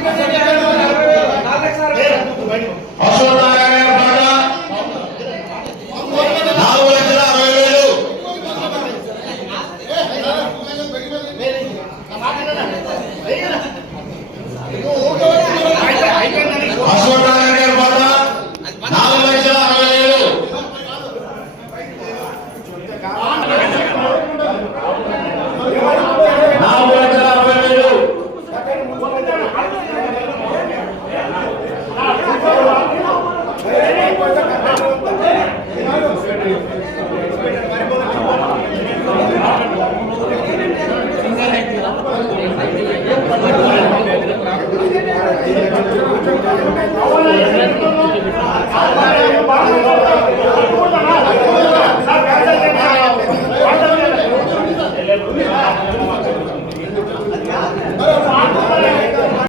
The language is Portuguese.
Obrigado. Allah